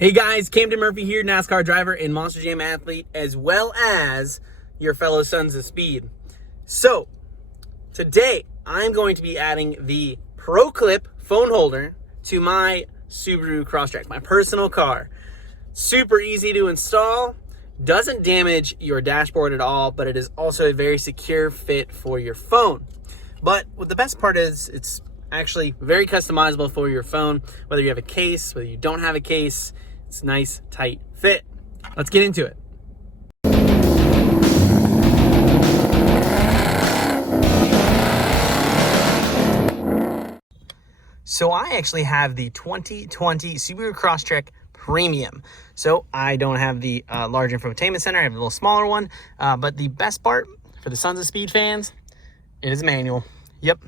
Hey guys, Camden Murphy here, NASCAR driver and Monster Jam athlete, as well as your fellow Sons of Speed. So, today I'm going to be adding the ProClip phone holder to my Subaru Crosstrek, my personal car. Super easy to install, doesn't damage your dashboard at all, but it is also a very secure fit for your phone. But what the best part is, it's actually very customizable for your phone, whether you have a case, whether you don't have a case. It's a nice, tight fit. Let's get into it. So I actually have the 2020 Subaru Crosstrek Premium. So I don't have the large infotainment center. I have a little smaller one. But the best part for the Sons of Speed fans, it is manual. Yep.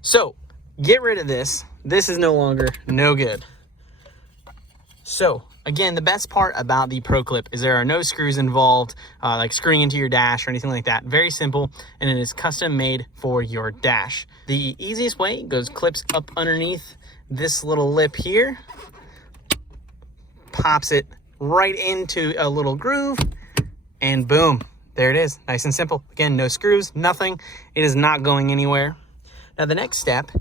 So get rid of this. This is no longer no good. So again, the best part about the ProClip is there are no screws involved, like screwing into your dash or anything like that. Very simple, and it is custom made for your dash. The easiest way goes clips up underneath this little lip here, pops it right into a little groove, and boom, there it is. Nice and simple. Again, no screws, nothing. It is not going anywhere. Now the next step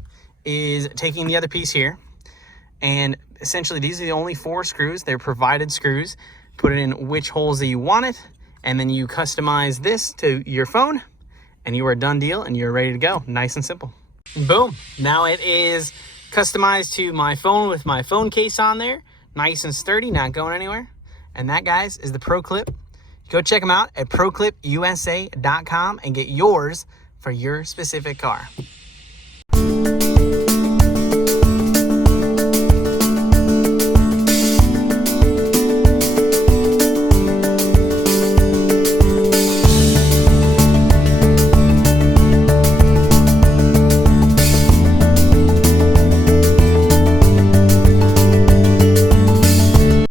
is taking the other piece here, and essentially these are the only 4 screws. They're provided screws. Put it in which holes that you want it, and then you customize this to your phone, and you are done deal, and you're ready to go. Nice and simple. Boom. Now it is customized to my phone with my phone case on there. Nice and sturdy, not going anywhere. And that, guys, is the ProClip. Go check them out at ProClipUSA.com and get yours for your specific car.